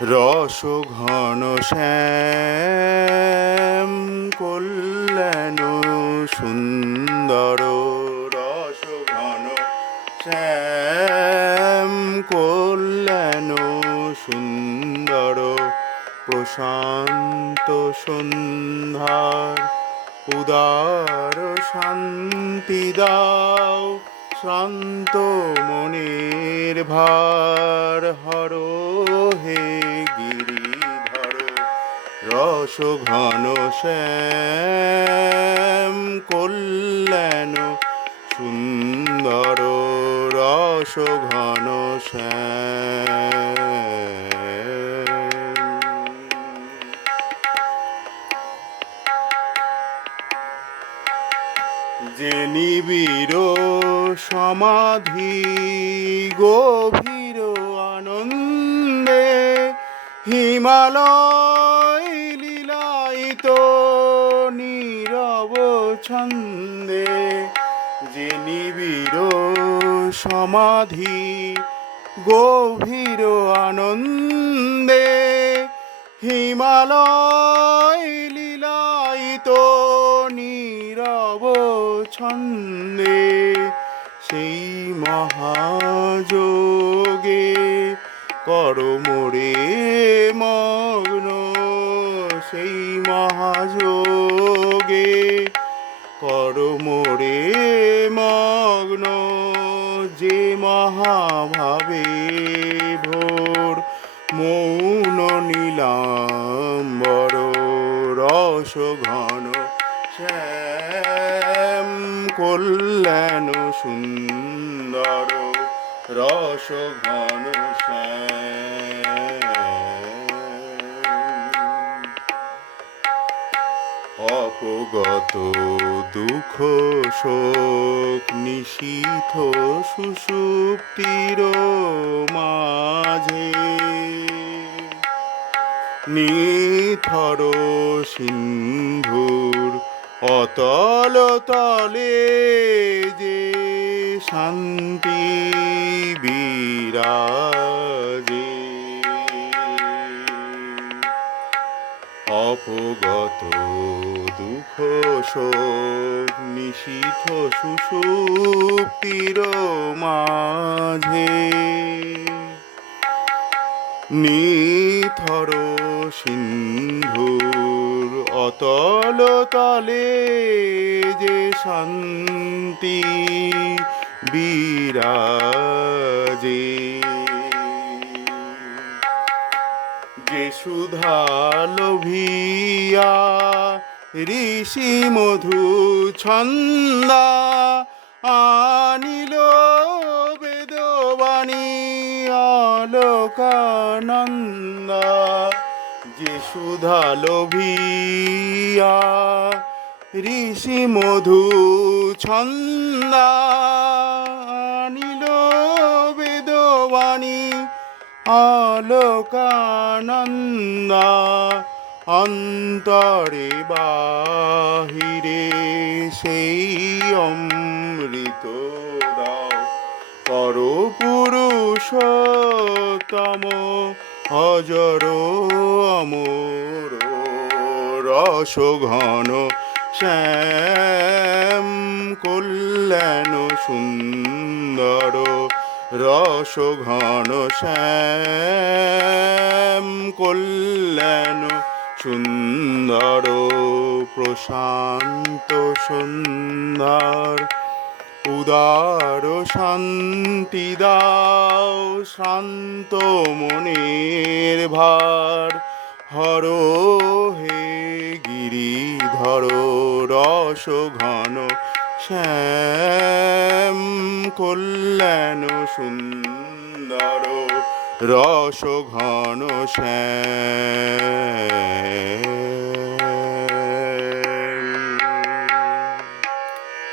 রস ঘন শ্যাম কল্যাণ সুন্দর রস ঘন শ্যাম কল্যাণ সুন্দর প্রশান্ত সন্ধ্যার উদার শান্তি দাও। শান্ত মনের ভার হর হে গিরিধর রস ঘন শ্যাম কল্যাণ সুন্দর রস ঘন শ্যাম। যে নিবিড় সমাধি গভীর আনন্দে হিমালয় লীলায়িত নীরব ছন্দে যে নিবিড় সমাধি গভীর আনন্দে হিমালয় লীলায়িত নীরব ছন্দে সেই মহাযোগে করমরে মগ্ন সেই মহাযোগে কল্যাণ সুন্দর রস ঘন অপগত দুঃখ শোক নিশীথ সুষুপ্তির মাঝে নিথর সিন্ধুর অতল তলে যে শান্তি বিরাজে। অপগত দুঃখ শোক নিশীথ সুষুপ্তির মাঝে। নিথর সিন্ধুর অতল তলে যে শান্তি বিরাজে। যে সুধা লোভিয়া ঋষি মধু ছন্দা আনিল বেদবাণী আলোকানন্দা। সুধা লোভিয়া, ঋষি মধু ছন্দা বেদবাণী, আলোকানন্দা, অন্তরে বাহিরে সেই অমৃত দাও। পর পুরুষোত্তম অজর রস ঘন শ্যাম কল্যাণ সুন্দর রস ঘন শ্যাম কল্যাণ সুন্দর প্রশান্ত সুন্দর উদার শান্তি দাও শান্ত মনের ভার হর রস ঘন শ্যাম কল্যাণ সুন্দর রস ঘন শ্যাম।